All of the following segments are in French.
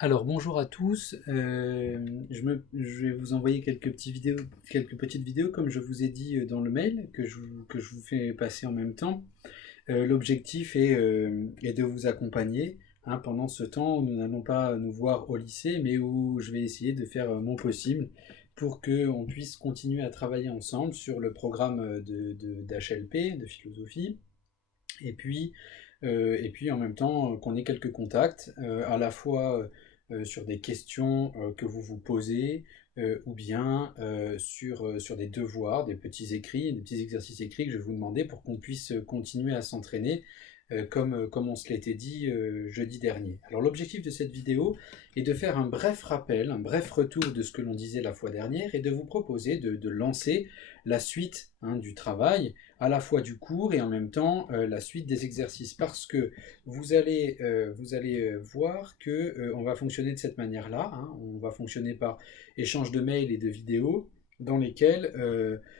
Alors bonjour à tous. Je vais vous envoyer quelques petites vidéos comme je vous ai dit dans le mail que je vous fais passer en même temps. L'objectif est de vous accompagner pendant ce temps où nous n'allons pas nous voir au lycée, mais où je vais essayer de faire mon possible pour qu'on puisse continuer à travailler ensemble sur le programme d'HLP, de philosophie, et puis en même temps qu'on ait quelques contacts, à la fois sur des questions que vous vous posez, ou bien sur des devoirs, des petits écrits, des petits exercices écrits que je vais vous demander pour qu'on puisse continuer à s'entraîner comme on se l'était dit jeudi dernier. Alors l'objectif de cette vidéo est de faire un bref rappel, un bref retour de ce que l'on disait la fois dernière et de vous proposer de lancer la suite du travail, à la fois du cours et en même temps la suite des exercices, parce que vous allez voir que on va fonctionner de cette manière-là, on va fonctionner par échange de mails et de vidéos dans lesquels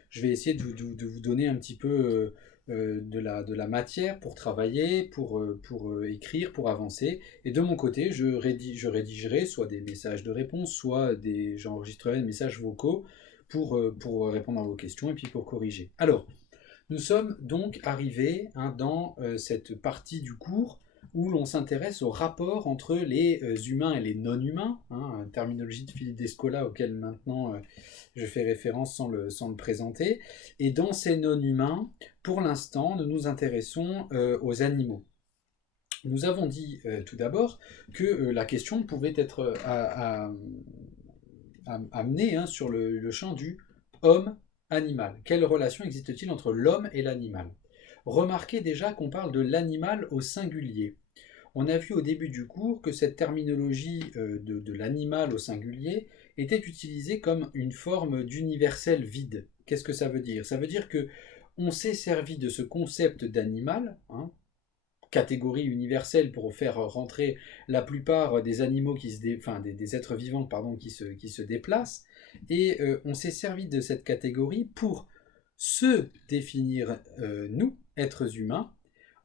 je vais essayer de vous donner un petit peu de la matière pour travailler, pour écrire, pour avancer. Et de mon côté, je rédigerai soit des messages de réponse, j'enregistrerai des messages vocaux pour répondre à vos questions et puis pour corriger. Alors, nous sommes donc arrivés dans cette partie du cours où l'on s'intéresse au rapport entre les humains et les non-humains, terminologie de Philippe Descola auquel maintenant je fais référence sans le présenter. Et dans ces non-humains, pour l'instant, nous nous intéressons aux animaux. Nous avons dit tout d'abord que la question pouvait être amenée sur le champ du homme-animal. Quelle relation existe-t-il entre l'homme et l'animal? Remarquez déjà qu'on parle de l'animal au singulier. On a vu au début du cours que cette terminologie de l'animal au singulier était utilisée comme une forme d'universel vide. Qu'est-ce que ça veut dire? Ça veut dire que on s'est servi de ce concept d'animal, catégorie universelle pour faire rentrer la plupart des animaux des êtres vivants qui se déplacent, et on s'est servi de cette catégorie pour se définir, nous, êtres humains,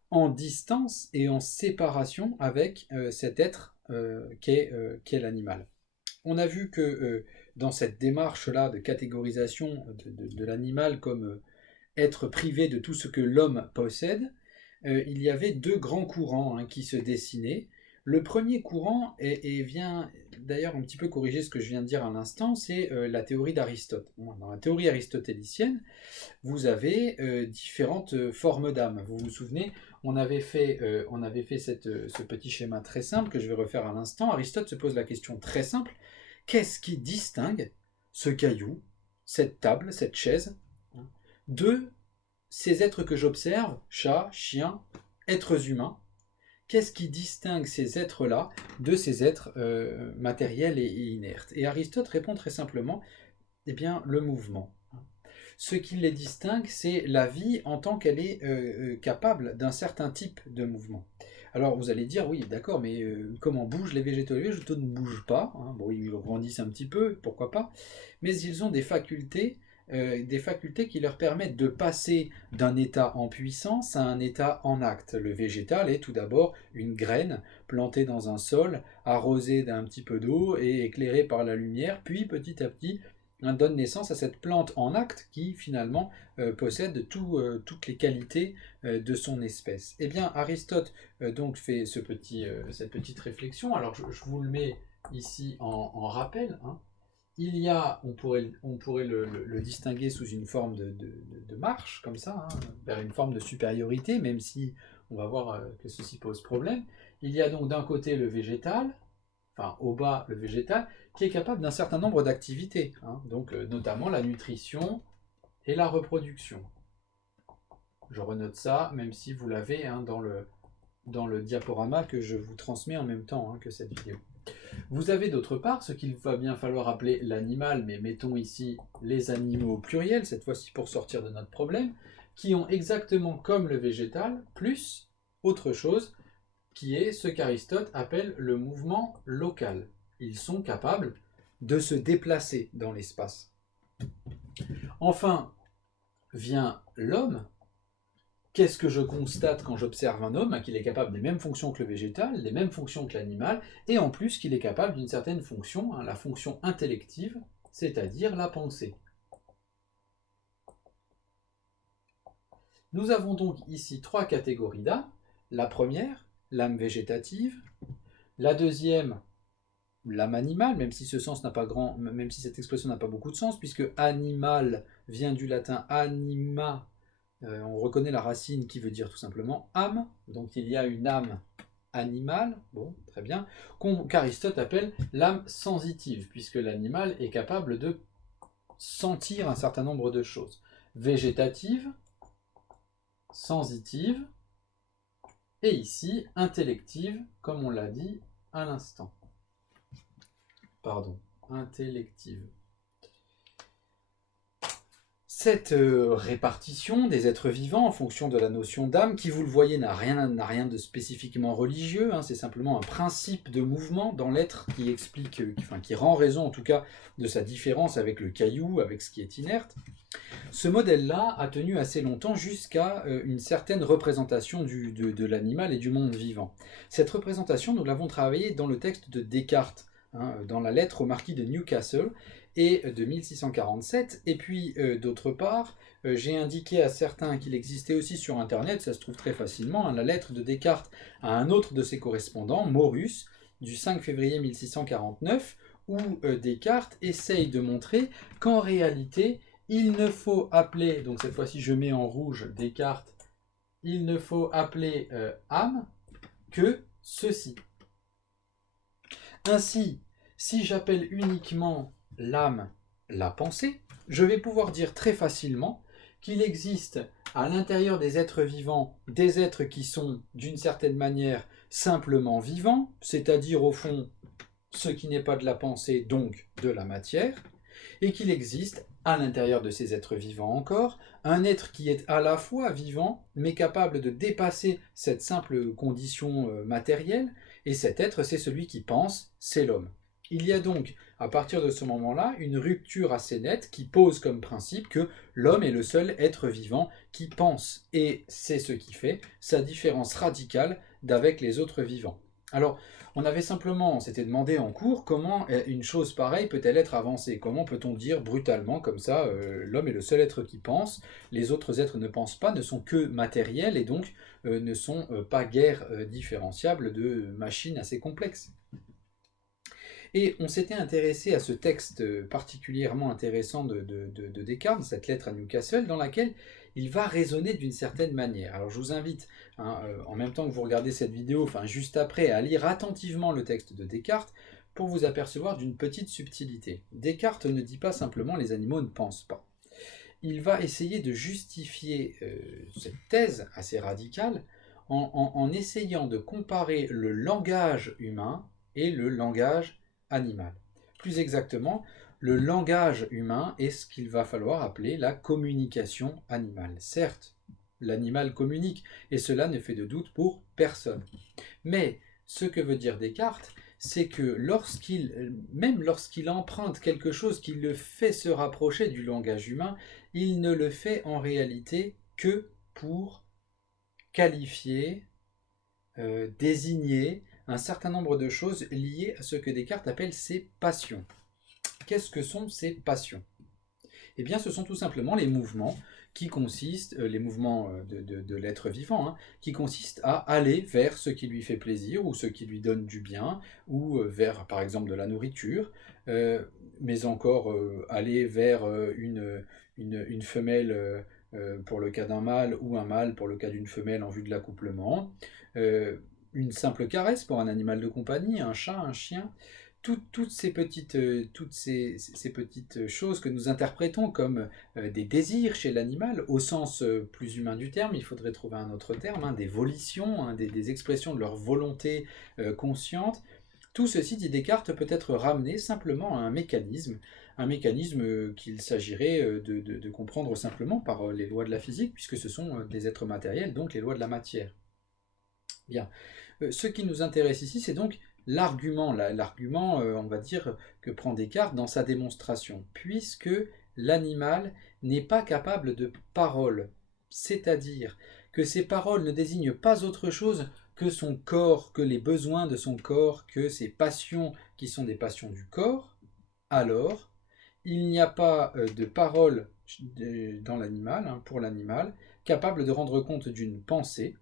en distance et en séparation avec cet être qu'est l'animal. On a vu que dans cette démarche-là de catégorisation de l'animal comme être privé de tout ce que l'homme possède, il y avait deux grands courants qui se dessinaient. Le premier courant vient d'ailleurs un petit peu corriger ce que je viens de dire à l'instant, c'est la théorie d'Aristote. Dans la théorie aristotélicienne, vous avez différentes formes d'âme. Vous vous souvenez, on avait fait ce petit schéma très simple que je vais refaire à l'instant. Aristote se pose la question très simple: qu'est-ce qui distingue ce caillou, cette table, cette chaise, de ces êtres que j'observe, chats, chiens, êtres humains? Qu'est-ce qui distingue ces êtres-là de ces êtres matériels et inertes? Et Aristote répond très simplement, eh bien, le mouvement. Ce qui les distingue, c'est la vie en tant qu'elle est capable d'un certain type de mouvement. Alors vous allez dire, oui, d'accord, mais comment bougent les végétaux? Les végétaux ne bougent pas, bon, ils grandissent un petit peu, pourquoi pas, mais ils ont des facultés qui leur permettent de passer d'un état en puissance à un état en acte. Le végétal est tout d'abord une graine plantée dans un sol, arrosée d'un petit peu d'eau et éclairée par la lumière, puis petit à petit donne naissance à cette plante en acte qui finalement possède toutes les qualités de son espèce. Eh bien, Aristote donc fait cette petite réflexion. Alors je vous le mets ici en rappel. Il y a, on pourrait le distinguer sous une forme de marche, comme ça, vers une forme de supériorité, même si on va voir que ceci pose problème. Il y a donc d'un côté le végétal, enfin au bas le végétal, qui est capable d'un certain nombre d'activités, donc notamment la nutrition et la reproduction. Je renote ça, même si vous l'avez dans le diaporama que je vous transmets en même temps que cette vidéo. Vous avez d'autre part ce qu'il va bien falloir appeler l'animal, mais mettons ici les animaux au pluriel, cette fois-ci pour sortir de notre problème, qui ont exactement comme le végétal, plus autre chose, qui est ce qu'Aristote appelle le mouvement local. Ils sont capables de se déplacer dans l'espace. Enfin, vient l'homme, Qu'est-ce que je constate quand j'observe un homme? Qu'il est capable des mêmes fonctions que le végétal, des mêmes fonctions que l'animal, et en plus qu'il est capable d'une certaine fonction, la fonction intellective, c'est-à-dire la pensée. Nous avons donc ici trois catégories d'âme. La première, l'âme végétative. La deuxième, l'âme animale, même si même si cette expression n'a pas beaucoup de sens, puisque animal vient du latin anima. On reconnaît la racine qui veut dire tout simplement âme, donc il y a une âme animale, bon, très bien, qu'Aristote appelle l'âme sensitive, puisque l'animal est capable de sentir un certain nombre de choses. Végétative, sensitive, et ici intellective, comme on l'a dit à l'instant. Pardon, intellective. Cette répartition des êtres vivants en fonction de la notion d'âme, qui vous le voyez n'a rien de spécifiquement religieux, c'est simplement un principe de mouvement dans l'être qui explique, qui rend raison en tout cas de sa différence avec le caillou, avec ce qui est inerte. Ce modèle-là a tenu assez longtemps jusqu'à une certaine représentation de l'animal et du monde vivant. Cette représentation, nous l'avons travaillée dans le texte de Descartes, dans la lettre au marquis de Newcastle, et de 1647, et puis d'autre part, j'ai indiqué à certains qu'il existait aussi sur Internet, ça se trouve très facilement, la lettre de Descartes à un autre de ses correspondants, Morus, du 5 février 1649, où Descartes essaye de montrer qu'en réalité, il ne faut appeler, donc cette fois-ci je mets en rouge Descartes, il ne faut appeler âme que ceci. Ainsi, si j'appelle uniquement l'âme, la pensée, je vais pouvoir dire très facilement qu'il existe à l'intérieur des êtres vivants des êtres qui sont d'une certaine manière simplement vivants, c'est-à-dire au fond ce qui n'est pas de la pensée, donc de la matière, et qu'il existe à l'intérieur de ces êtres vivants encore un être qui est à la fois vivant mais capable de dépasser cette simple condition matérielle, et cet être c'est celui qui pense, c'est l'homme. Il y a donc, à partir de ce moment-là, une rupture assez nette qui pose comme principe que l'homme est le seul être vivant qui pense. Et c'est ce qui fait sa différence radicale d'avec les autres vivants. Alors, on s'était demandé en cours comment une chose pareille peut-elle être avancée. Comment peut-on dire brutalement comme ça, l'homme est le seul être qui pense, les autres êtres ne pensent pas, ne sont que matériels et donc ne sont pas guère différenciables de machines assez complexes. Et on s'était intéressé à ce texte particulièrement intéressant de Descartes, cette lettre à Newcastle, dans laquelle il va raisonner d'une certaine manière. Alors je vous invite, en même temps que vous regardez cette vidéo, juste après, à lire attentivement le texte de Descartes pour vous apercevoir d'une petite subtilité. Descartes ne dit pas simplement les animaux ne pensent pas. Il va essayer de justifier cette thèse assez radicale en essayant de comparer le langage humain et le langage animal. Plus exactement, le langage humain est ce qu'il va falloir appeler la communication animale. Certes, l'animal communique, et cela ne fait de doute pour personne. Mais ce que veut dire Descartes, c'est que même lorsqu'il emprunte quelque chose qui le fait se rapprocher du langage humain, il ne le fait en réalité que pour qualifier, désigner un certain nombre de choses liées à ce que Descartes appelle ses passions. Qu'est-ce que sont ces passions? Eh bien, ce sont tout simplement les mouvements qui consistent, les mouvements de l'être vivant, qui consistent à aller vers ce qui lui fait plaisir ou ce qui lui donne du bien, ou vers, par exemple, de la nourriture, mais encore aller vers une femelle pour le cas d'un mâle, ou un mâle pour le cas d'une femelle en vue de l'accouplement, une simple caresse pour un animal de compagnie, un chat, un chien. Toutes ces petites choses que nous interprétons comme des désirs chez l'animal, au sens plus humain du terme, il faudrait trouver un autre terme, des volitions, des expressions de leur volonté consciente. Tout ceci, dit Descartes, peut être ramené simplement à un mécanisme qu'il s'agirait de comprendre simplement par les lois de la physique, puisque ce sont des êtres matériels, donc les lois de la matière. Bien. Ce qui nous intéresse ici, c'est donc l'argument, on va dire, que prend Descartes dans sa démonstration, puisque l'animal n'est pas capable de parole, c'est-à-dire que ces paroles ne désignent pas autre chose que son corps, que les besoins de son corps, que ses passions qui sont des passions du corps, alors il n'y a pas de parole dans l'animal, hein, pour l'animal, capable de rendre compte d'une pensée.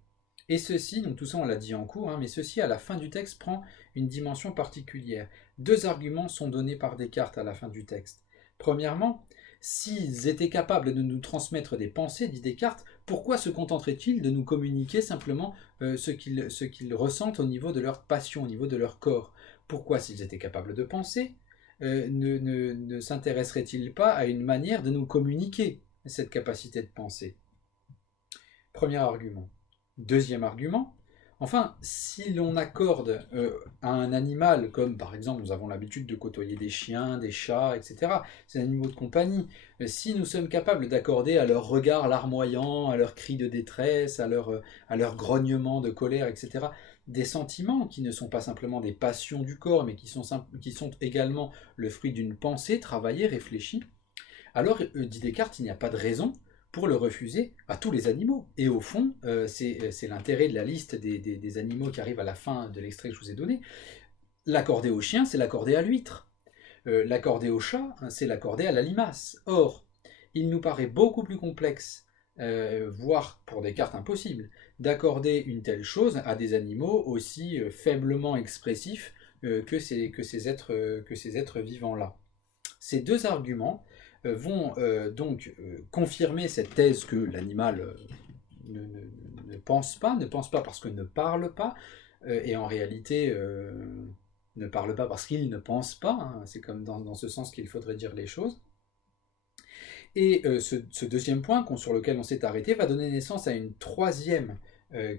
Et ceci, donc tout ça on l'a dit en cours, hein, mais ceci à la fin du texte prend une dimension particulière. Deux arguments sont donnés par Descartes à la fin du texte. Premièrement, s'ils étaient capables de nous transmettre des pensées, dit Descartes, pourquoi se contenteraient-ils de nous communiquer simplement ce qu'ils ressentent au niveau de leur passion, au niveau de leur corps? Pourquoi, s'ils étaient capables de penser, ne s'intéresseraient-ils pas à une manière de nous communiquer cette capacité de penser? Premier argument. Deuxième argument, enfin, si l'on accorde à un animal, comme par exemple nous avons l'habitude de côtoyer des chiens, des chats, etc., ces animaux de compagnie, si nous sommes capables d'accorder à leur regard larmoyant, à leurs cris de détresse, à leur grognement de colère, etc., des sentiments qui ne sont pas simplement des passions du corps, mais qui sont également le fruit d'une pensée travaillée, réfléchie, alors, dit Descartes, il n'y a pas de raison pour le refuser à tous les animaux. Et au fond, c'est l'intérêt de la liste des animaux qui arrive à la fin de l'extrait que je vous ai donné. L'accorder au chien, c'est l'accorder à l'huître. L'accorder au chat, hein, c'est l'accorder à la limace. Or, il nous paraît beaucoup plus complexe, voire pour Descartes impossible, d'accorder une telle chose à des animaux aussi faiblement expressifs que ces êtres vivants-là. Ces deux arguments vont donc confirmer cette thèse que l'animal ne pense pas parce que ne parle pas, et en réalité ne parle pas parce qu'il ne pense pas, hein, c'est comme dans ce sens qu'il faudrait dire les choses. Et ce deuxième point sur lequel on s'est arrêté va donner naissance à une troisième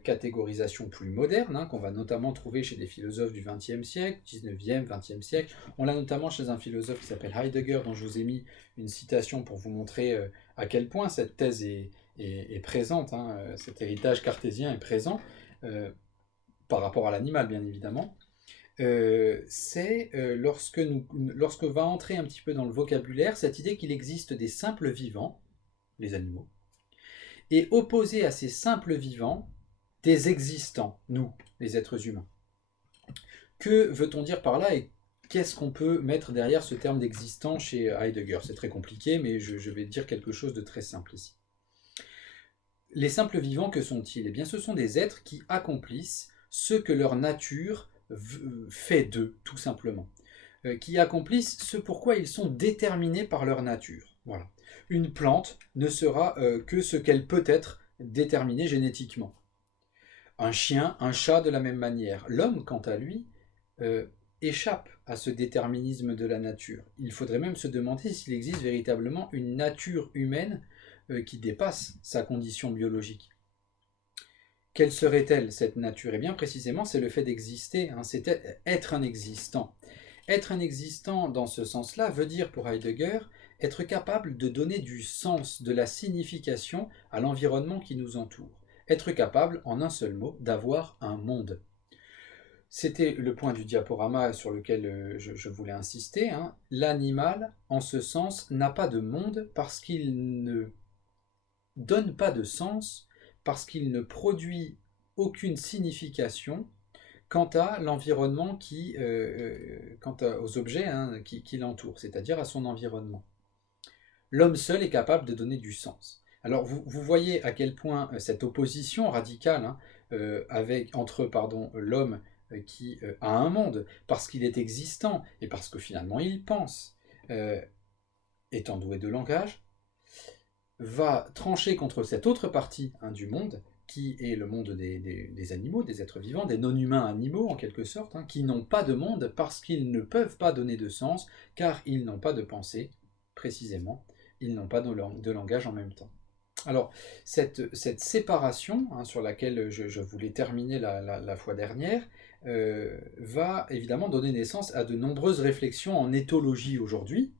catégorisation plus moderne, hein, qu'on va notamment trouver chez des philosophes du XXe siècle, XIXe, XXe siècle. On l'a notamment chez un philosophe qui s'appelle Heidegger, dont je vous ai mis une citation pour vous montrer à quel point cette thèse est présente, hein, cet héritage cartésien est présent, par rapport à l'animal bien évidemment. C'est lorsque va entrer un petit peu dans le vocabulaire cette idée qu'il existe des simples vivants, les animaux, et opposé à ces simples vivants, des existants, nous, les êtres humains. Que veut-on dire par là et qu'est-ce qu'on peut mettre derrière ce terme d'existant chez Heidegger? C'est très compliqué, mais je vais dire quelque chose de très simple ici. Les simples vivants, que sont-ils? Eh bien, ce sont des êtres qui accomplissent ce que leur nature fait d'eux, tout simplement. Qui accomplissent ce pourquoi ils sont déterminés par leur nature. Voilà. Une plante ne sera que ce qu'elle peut être déterminée génétiquement. Un chien, un chat de la même manière. L'homme, quant à lui, échappe à ce déterminisme de la nature. Il faudrait même se demander s'il existe véritablement une nature humaine qui dépasse sa condition biologique. Quelle serait-elle, cette nature? Eh bien, précisément, c'est le fait d'exister, hein, c'est être un existant. Être un existant, dans ce sens-là, veut dire, pour Heidegger, être capable de donner du sens, de la signification à l'environnement qui nous entoure. Être capable, en un seul mot, d'avoir un monde. C'était le point du diaporama sur lequel je voulais insister, hein. L'animal, en ce sens, n'a pas de monde parce qu'il ne donne pas de sens, parce qu'il ne produit aucune signification quant à l'environnement quant aux objets, hein, qui l'entourent, c'est-à-dire à son environnement. L'homme seul est capable de donner du sens. Alors vous voyez à quel point cette opposition radicale, hein, entre l'homme qui a un monde, parce qu'il est existant et parce que finalement il pense, étant doué de langage, va trancher contre cette autre partie, hein, du monde, qui est le monde des animaux, des êtres vivants, des non-humains animaux en quelque sorte, hein, qui n'ont pas de monde parce qu'ils ne peuvent pas donner de sens, car ils n'ont pas de pensée, précisément, ils n'ont pas de langage en même temps. Alors, cette séparation, hein, sur laquelle je voulais terminer la fois dernière, va évidemment donner naissance à de nombreuses réflexions en éthologie aujourd'hui.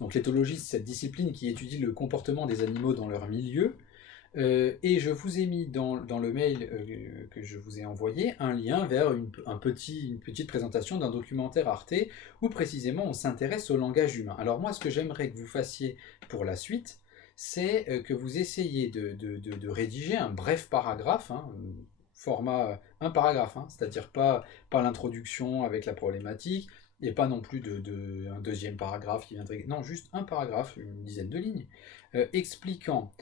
Donc l'éthologie, c'est cette discipline qui étudie le comportement des animaux dans leur milieu. Et je vous ai mis dans le mail que je vous ai envoyé un lien vers une petite présentation d'un documentaire Arte où précisément on s'intéresse au langage humain. Alors moi, ce que j'aimerais que vous fassiez pour la suite, c'est que vous essayez de rédiger un bref paragraphe, hein, format un paragraphe, hein, c'est-à-dire pas l'introduction avec la problématique, et pas non plus un deuxième paragraphe qui viendrait... Non, juste un paragraphe, une dizaine de lignes, expliquant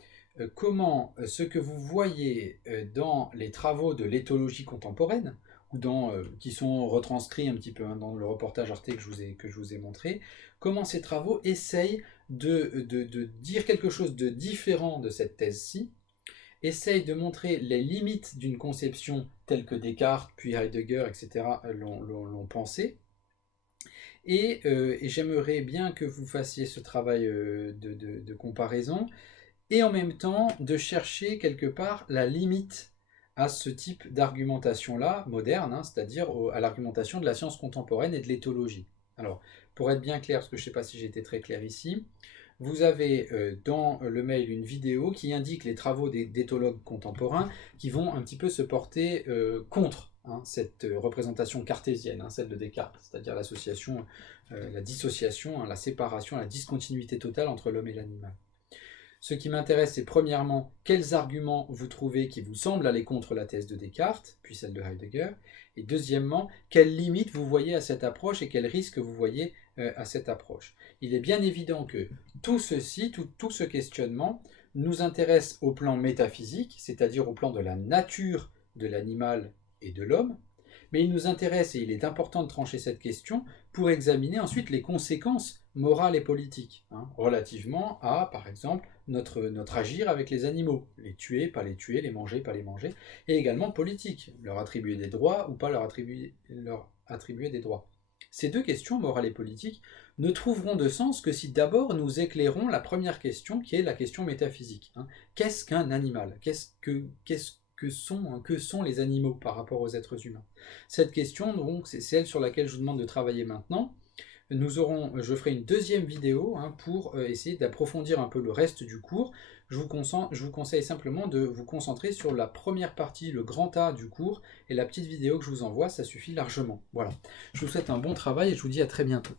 comment ce que vous voyez dans les travaux de l'éthologie contemporaine, ou qui sont retranscrits un petit peu hein, dans le reportage Arte que je vous ai montré, comment ces travaux essayent de dire quelque chose de différent de cette thèse-ci, essayent de montrer les limites d'une conception telle que Descartes, puis Heidegger, etc. l'ont pensé. Et j'aimerais bien que vous fassiez ce travail de comparaison, et en même temps de chercher quelque part la limite à ce type d'argumentation-là, moderne, hein, c'est-à-dire à l'argumentation de la science contemporaine et de l'éthologie. Alors, pour être bien clair, parce que je ne sais pas si j'ai été très clair ici, vous avez dans le mail une vidéo qui indique les travaux d'éthologues contemporains qui vont un petit peu se porter contre hein, cette représentation cartésienne, hein, celle de Descartes, c'est-à-dire l'association, la dissociation, hein, la séparation, la discontinuité totale entre l'homme et l'animal. Ce qui m'intéresse, c'est premièrement, quels arguments vous trouvez qui vous semblent aller contre la thèse de Descartes, puis celle de Heidegger, et deuxièmement, quelles limites vous voyez à cette approche et quels risques vous voyez à cette approche. Il est bien évident que tout ceci, tout ce questionnement, nous intéresse au plan métaphysique, c'est-à-dire au plan de la nature de l'animal et de l'homme, mais il nous intéresse, et il est important de trancher cette question, pour examiner ensuite les conséquences morales et politiques, hein, relativement à, par exemple, notre agir avec les animaux, les tuer, les manger, pas les manger, et également politique, leur attribuer des droits ou pas leur attribuer des droits. Ces deux questions, morales et politiques, ne trouveront de sens que si d'abord nous éclairons la première question, qui est la question métaphysique. Hein. Qu'est-ce qu'un animal ? Que sont les animaux par rapport aux êtres humains? Cette question, donc, c'est celle sur laquelle je vous demande de travailler maintenant. Je ferai une deuxième vidéo hein, pour essayer d'approfondir un peu le reste du cours. Je vous conseille simplement de vous concentrer sur la première partie, le grand A du cours, et la petite vidéo que je vous envoie, ça suffit largement. Voilà. Je vous souhaite un bon travail et je vous dis à très bientôt.